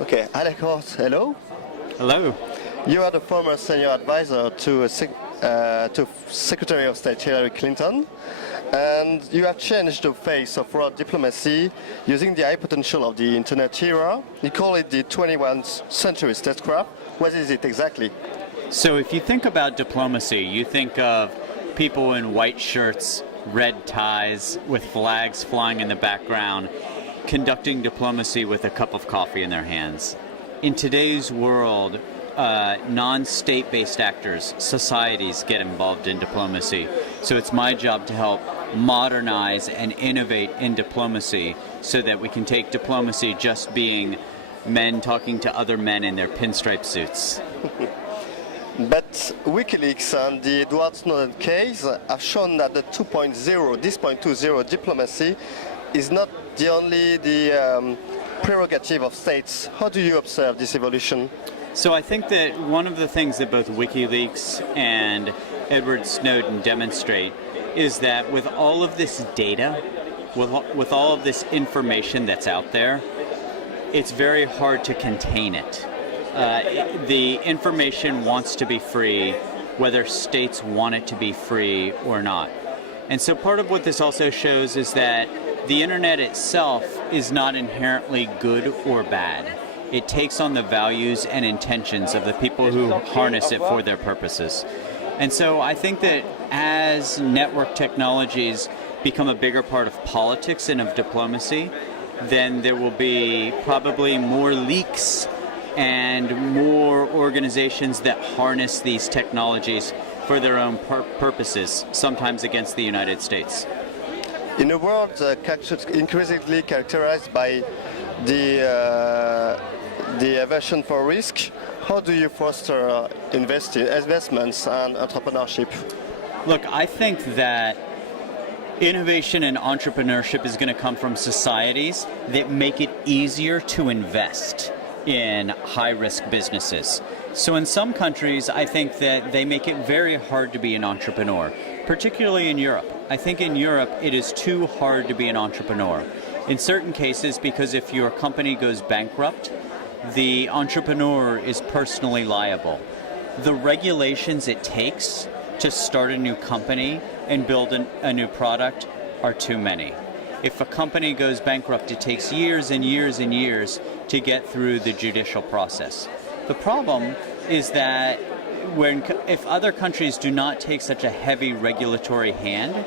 Okay, Alec Ross, hello. Hello. You are the former senior advisor to Secretary of State Hillary Clinton, and you have changed the face of world diplomacy using the high potential of the internet era. You call it the 21st century statecraft. What is it exactly? So if you think about diplomacy, you think of people in white shirts, red ties, with flags flying in the background, conducting diplomacy with a cup of coffee in their hands. In today's world, non-state-based actors, societies get involved in diplomacy. So it's my job to help modernize and innovate in diplomacy so that we can take diplomacy just being men talking to other men in their pinstripe suits. But WikiLeaks and the Edward Snowden case have shown that the 2.0, this 2.20 diplomacy is not the only prerogative of states. How do you observe this evolution? So I think that one of the things that both WikiLeaks and Edward Snowden demonstrate is that with all of this data, with all of this information that's out there, it's very hard to contain it. The information wants to be free, whether states want it to be free or not. And so part of what this also shows is that the internet itself is not inherently good or bad. It takes on the values and intentions of the people who harness it for their purposes. And so I think that as network technologies become a bigger part of politics and of diplomacy, then there will be probably more leaks and more organizations that harness these technologies for their own purposes, sometimes against the United States. In a world increasingly characterized by the aversion for risk, how do you foster investments and entrepreneurship? Look, I think that innovation and entrepreneurship is going to come from societies that make it easier to invest in high-risk businesses. So in some countries, I think that they make it very hard to be an entrepreneur, particularly in Europe. I think in Europe, it is too hard to be an entrepreneur. In certain cases, because if your company goes bankrupt, the entrepreneur is personally liable. The regulations it takes to start a new company and build a new product are too many. If a company goes bankrupt, it takes years and years and years to get through the judicial process. The problem is that if other countries do not take such a heavy regulatory hand,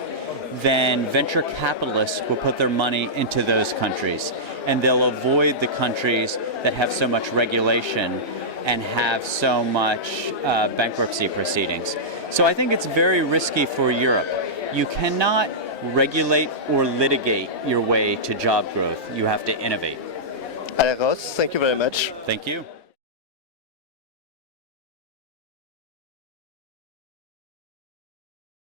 then venture capitalists will put their money into those countries, and they'll avoid the countries that have so much regulation and have so much bankruptcy proceedings. So I think it's very risky for Europe. You cannot regulate or litigate your way to job growth. You have to innovate. Alec Ross, thank you very much. Thank you.